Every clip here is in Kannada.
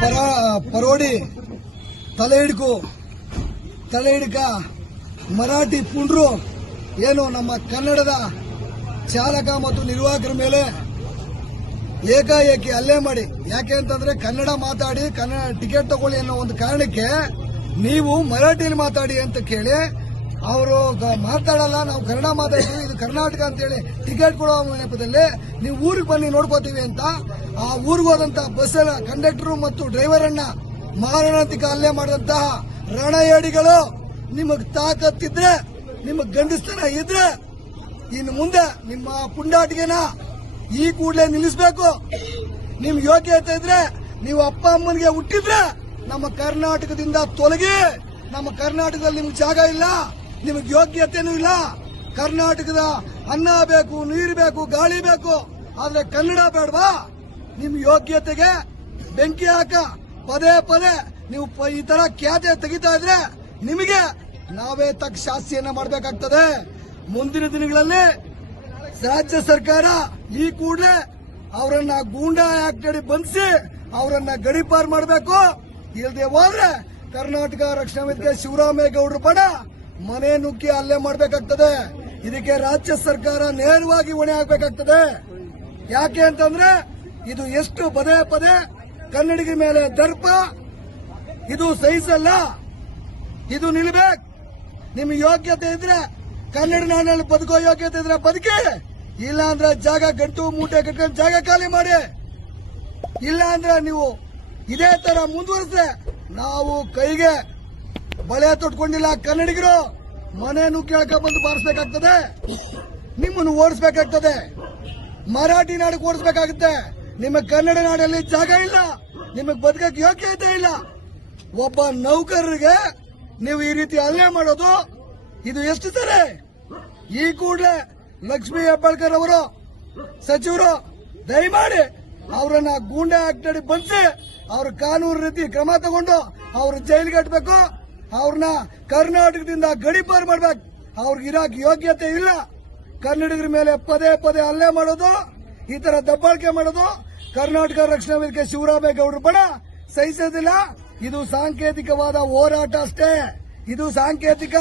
ಪರ, ಪರೋಡಿ, ತಲೆ ಹಿಡ್ಕು. ತಲೆ ಹಿಡ್ಕ. ಮರಾಠಿ ಪುಂಡ್ರು, ಏನು ನಮ್ಮ ಕನ್ನಡದ ಚಾಲಕ ಮತ್ತು ನಿರ್ವಾಹಕರ ಮೇಲೆ ಏಕಾಏಕಿ ಅಲ್ಲೇ ಮಾಡಿ. ಯಾಕೆ ಅಂತಂದ್ರೆ ಕನ್ನಡ ಮಾತಾಡಿ, ಕನ್ನಡ ಟಿಕೆಟ್ ತಗೊಳ್ಳಿ ಅನ್ನೋ ಒಂದು ಕಾರಣಕ್ಕೆ ನೀವು ಮರಾಠಿಯಲ್ಲಿ ಮಾತಾಡಿ ಅಂತ ಕೇಳಿ ಅವರು ಮಾತಾಡಲ್ಲ, ನಾವು ಕನ್ನಡ ಮಾತಾಡ್ತೀವಿ, ಇದು ಕರ್ನಾಟಕ ಅಂತೇಳಿ ಟಿಕೆಟ್ ಕೊಡೋ ನೆಪದಲ್ಲಿ ನೀವು ಊರಿಗೆ ಬನ್ನಿ ನೋಡ್ಕೋತೀವಿ ಅಂತ ಆ ಊರಿಗೆ ಹೋದಂತ ಬಸ್ ಕಂಡಕ್ಟರ್ ಮತ್ತು ಡ್ರೈವರ್ ಅನ್ನ ಮಾರಣಾಂತಿಕ ಹಲ್ಲೆ ಮಾಡಿದಂತಹ ರಣಯೇಡಿಗಳು ನಿಮಗ್ ತಾಕತ್ತಿದ್ರೆ ನಿಮಗ್ ಗಂಡಸ್ತನ ಇದ್ರೆ, ಇನ್ನು ಮುಂದೆ ನಿಮ್ಮ ಪುಂಡಾಟಿಗೆನ ಈ ಕೂಡಲೇ ನಿಲ್ಲಿಸಬೇಕು. ನಿಮ್ ಯೋಗ್ಯತೆ ಇದ್ರೆ, ನೀವು ಅಪ್ಪ ಅಮ್ಮನಿಗೆ ಹುಟ್ಟಿದ್ರೆ ನಮ್ಮ ಕರ್ನಾಟಕದಿಂದ ತೊಲಗಿ, ನಮ್ಮ ಕರ್ನಾಟಕದಲ್ಲಿ ನಿಮ್ಗೆ ಜಾಗ ಇಲ್ಲ. ನಿಮಗೆ ಯೋಗ್ಯತೆನೂ ಇಲ್ಲ. ಕರ್ನಾಟಕದ ಅನ್ನ ಬೇಕು, ನೀರು ಬೇಕು, ಗಾಳಿ ಬೇಕು. ಆದ್ರೆ ಕನ್ನಡ ಬೇಡವಾ? ನಿಮ್ ಯೋಗ್ಯತೆಗೆ ಬೆಂಕಿ ಹಾಕ. ಪದೇ ಪದೇ ನೀವು ಈ ತರ ಖ್ಯಾತೆ ತೆಗಿತಾ ಇದ್ರೆ ನಿಮಗೆ ನಾವೇ ತಕ್ಕ ಶಾಸ್ತಿಯನ್ನ ಮಾಡಬೇಕಾಗ್ತದೆ. ಮುಂದಿನ ದಿನಗಳಲ್ಲಿ ರಾಜ್ಯ ಸರ್ಕಾರ ಈ ಕೂಡಲೇ ಅವರನ್ನ ಗೂಂಡಾ ಆಕ್ಟ್ ಅಡಿ ಬಂಧಿಸಿ ಅವರನ್ನ ಗಡಿಪಾರ್ ಮಾಡಬೇಕು. ಇಲ್ಲದೆ ಹೋದ್ರೆ ಕರ್ನಾಟಕ ರಕ್ಷಣಾ ವೇದಿಕೆ ಶಿವರಾಮೇಗೌಡರು ಪಡ ಮನೆ ನುಗ್ಗಿ ಹಲ್ಲೆ ಮಾಡಬೇಕಾಗ್ತದೆ. ಇದಕ್ಕೆ ರಾಜ್ಯ ಸರ್ಕಾರ ನೇರವಾಗಿ ಹೊಣೆ ಆಗ್ಬೇಕಾಗ್ತದೆ ಯಾಕೆ ಅಂತಂದ್ರೆ, ಇದು ಎಷ್ಟು ಪದೇ ಪದೇ ಕನ್ನಡಿಗರ ಮೇಲೆ ದರ್ಪ, ಇದು ಸಹಿಸಲ್ಲ. ಇದು ನಿಲ್ಬೇಕು. ನಿಮ್ ಯೋಗ್ಯತೆ ಇದ್ರೆ, ಕನ್ನಡ ನಾಡಿನಲ್ಲಿ ಬದುಕೋ ಯೋಗ್ಯತೆ ಇದ್ರೆ ಬದುಕಿ. ಇಲ್ಲ ಅಂದ್ರೆ ಜಾಗ ಗಂಟು, ಮೂಟೆ ಕಟ್ಕೊಂಡು ಜಾಗ ಖಾಲಿ ಮಾಡಿ. ಇಲ್ಲ ಅಂದ್ರೆ ನೀವು ಇದೇ ತರ ಮುಂದುವರೆಸ್ರೆ ನಾವು ಕೈಗೆ ಬಳೆ ತೊಟ್ಕೊಂಡಿಲ್ಲ ಕನ್ನಡಿಗರು. ಮನೆ ಕೇಳಕ ಬಂದು ಬಾರಿಸ್ಬೇಕಾಗ್ತದೆ. ನಿಮ್ಮನ್ನು ಓಡಿಸ್ಬೇಕಾಗ್ತದೆ. ಮರಾಠಿ ನಾಡಿಗೆ ಓಡಿಸ್ಬೇಕಾಗುತ್ತೆ. ನಿಮ್ಮ ಕನ್ನಡ ನಾಡಲ್ಲಿ ಜಾಗ ಇಲ್ಲ. ನಿಮಗೆ ಬದುಕಕ್ಕೆ ಯೋಗ್ಯತೆ ಇಲ್ಲ. ಒಬ್ಬ ನೌಕರರಿಗೆ ನೀವು ಈ ರೀತಿ ಹಲ್ಲೆ ಮಾಡೋದು ಇದು ಎಷ್ಟು ಸರಿ? ಈ ಕೂಡಲೇ ಲಕ್ಷ್ಮೀ ಹೆಬ್ಬಾಳ್ಕರ್ ಅವರು, ಸಚಿವರು, ದಯಮಾಡಿ ಅವರನ್ನ ಗೂಂಡೆ ಆಕ್ಟ್ ಅಡಿ ಬಂಧಿಸಿ ಅವ್ರ ಕಾನೂನು ರೀತಿ ಕ್ರಮ ತಗೊಂಡು ಅವ್ರ ಜೈಲಿಗೆ ಕಟ್ಟಬೇಕು. ಅವ್ರನ್ನ ಕರ್ನಾಟಕದಿಂದ ಗಡಿಪಾರು ಮಾಡ್ಬೇಕು. ಅವ್ರಿಗೆ ಇರಾಕ್ ಯೋಗ್ಯತೆ ಇಲ್ಲ. ಕನ್ನಡಿಗರ ಮೇಲೆ ಪದೇ ಪದೇ ಹಲ್ಲೆ ಮಾಡೋದು, ಈ ತರ ದಬ್ಬಾಳಿಕೆ ಮಾಡೋದು, ಕರ್ನಾಟಕ ರಕ್ಷಣಾ ವೇದಿಕೆ ಶಿವರಾಮೇಗೌಡರು ಬಡ ಸಹಿಸೋದಿಲ್ಲ. ಇದು ಸಾಂಕೇತಿಕವಾದ ಹೋರಾಟ ಅಷ್ಟೇ. ಇದು ಸಾಂಕೇತಿಕ.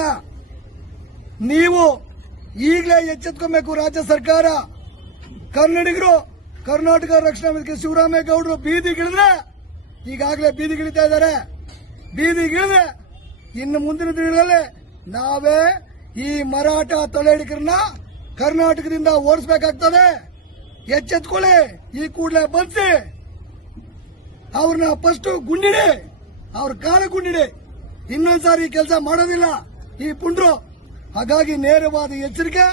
ನೀವು ಈಗಲೇ ಎಚ್ಚೆತ್ಕೊಬೇಕು ರಾಜ್ಯ ಸರ್ಕಾರ. ಕನ್ನಡಿಗರು, ಕರ್ನಾಟಕ ರಕ್ಷಣಾ ವೇದಿಕೆ ಶಿವರಾಮೇಗೌಡರು ಬೀದಿಗಿಳಿದ್ರೆ ಈಗಾಗಲೇ ಬೀದಿಗಿಳಿತಾ ಇದ್ದಾರೆ. ಬೀದಿಗಿಳಿದ್ರೆ ಇನ್ನು ಮುಂದಿನ ದಿನಗಳಲ್ಲಿ ನಾವೇ ಈ ಮರಾಠ ತೊಳೆಡಿಕರನ್ನ ಕರ್ನಾಟಕದಿಂದ ಓಡಿಸಬೇಕಾಗ್ತದೆ. ಎಚ್ಚೆತ್ಕೊಳ್ಳಿ. ಈ ಕೂಡಲೇ ಬಂದಿಸಿ. ಅವ್ರನ್ನ ಫಸ್ಟ್ ಗುಂಡಿಡಿ. ಅವ್ರ ಕಾಲ ಗುಂಡಿಡಿ. ಇನ್ನೊಂದ್ಸಾರಿ ಕೆಲಸ ಮಾಡೋದಿಲ್ಲ. ಈ ಪುಂಡ್ರು. ಹಾಗಾಗಿ ನೇರವಾದ ಎಚ್ಚರಿಕೆ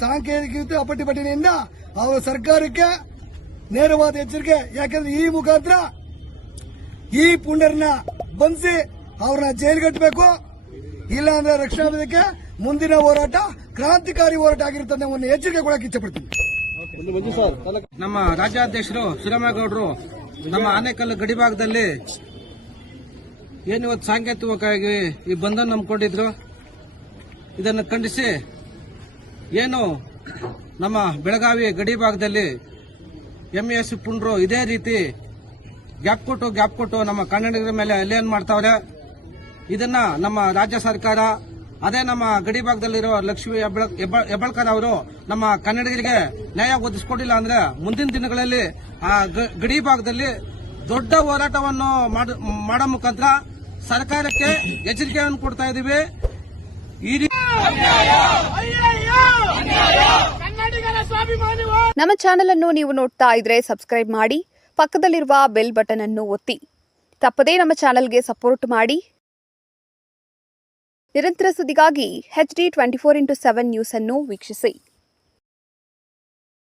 ಸಾಂಕೇತಿಕ ಅಪಟಿಪಟನೆಯಿಂದ ಅವರ ಸರ್ಕಾರಕ್ಕೆ ನೇರವಾದ ಎಚ್ಚರಿಕೆ. ಯಾಕಂದ್ರೆ ಈ ಮುಖಾಂತರ ಈ ಪುಂಡರನ್ನ ಬಂಧಿಸಿ ಅವ್ರನ್ನ ಜೈಲ್ಗಟ್ಟಬೇಕು ಇಲ್ಲ ಅಂದ್ರೆ ರಕ್ಷಣಾ ವೇದಿಕೆ, ಮುಂದಿನ ಹೋರಾಟ, ಕ್ರಾಂತಿಕಾರಿ ಹೋರಾಟ ಆಗಿರುತ್ತೆ ಒಂದು ಎಚ್ಚರಿಕೆ ಕೊಡಕ್ಕೆ ಇಚ್ಛಪಡ್ತೀನಿ ನಮ್ಮ ರಾಜ್ಯಾಧ್ಯಕ್ಷರು ಶ್ರೀರಾಮೇಗೌಡರು ನಮ್ಮ ಆನೇಕಲ್ಲು ಗಡಿಭಾಗದಲ್ಲಿ ಏನು ಇವತ್ತು ಸಾಂಕೇತಿಕವಾಗಿ ಈ ಬಂಧನ ನಂಬಿಕೊಂಡಿದ್ರು? ಇದನ್ನು ಖಂಡಿಸಿ ಏನು ನಮ್ಮ ಬೆಳಗಾವಿ ಗಡಿ ಭಾಗದಲ್ಲಿ ಎಂಎಸ್ ಪುಂಡ್ರು ಇದೇ ರೀತಿ ಗ್ಯಾಪ್ ಕೊಟ್ಟು ಗ್ಯಾಪ್ ಕೊಟ್ಟು ನಮ್ಮ ಕನ್ನಡಿಗರ ಮೇಲೆ ಅಲ್ಲೇನ್ ಮಾಡ್ತಾವ್ರೆ. ಇದನ್ನ ನಮ್ಮ ರಾಜ್ಯ ಸರ್ಕಾರ, ಅದೇ ನಮ್ಮ ಗಡಿ ಭಾಗದಲ್ಲಿರೋ ಲಕ್ಷ್ಮಿ ಹೆಬ್ಬಳ- ಹೆಬ್ಬ- ಹೆಬ್ಬಾಳ್ಕರ್ ಅವರು ನಮ್ಮ ಕನ್ನಡಿಗರಿಗೆ ನ್ಯಾಯ ಒದಗಿಸ್ಕೊಟ್ಟಿಲ್ಲ ಅಂದ್ರೆ ಮುಂದಿನ ದಿನಗಳಲ್ಲಿ ಆ ಗಡಿ ಭಾಗದಲ್ಲಿ ದೊಡ್ಡ ಹೋರಾಟವನ್ನು ಮಾಡ- ಮುಖಾಂತರ ಸರ್ಕಾರಕ್ಕೆ ಎಚ್ಚರಿಕೆಯನ್ನು ಕೊಡ್ತಾ ಇದೀವಿ ಈ ರೀತಿ ನಮ್ಮ ಚಾನೆಲ್ ಅನ್ನು ನೀವು ನೋಡ್ತಾ ಇದ್ರೆ ಸಬ್ಸ್ಕ್ರೈಬ್ ಮಾಡಿ, ಪಕ್ಕದಲ್ಲಿರುವ ಬೆಲ್ ಬಟನ್ ಅನ್ನು ಒತ್ತಿ. ತಪ್ಪದೇ ನಮ್ಮ ಚಾನೆಲ್ಗೆ ಸಪೋರ್ಟ್ ಮಾಡಿ. ನಿರಂತರ ಸುದ್ದಿಗಾಗಿ H D twenty four into seven news ಅನ್ನು ವೀಕ್ಷಿಸಿ.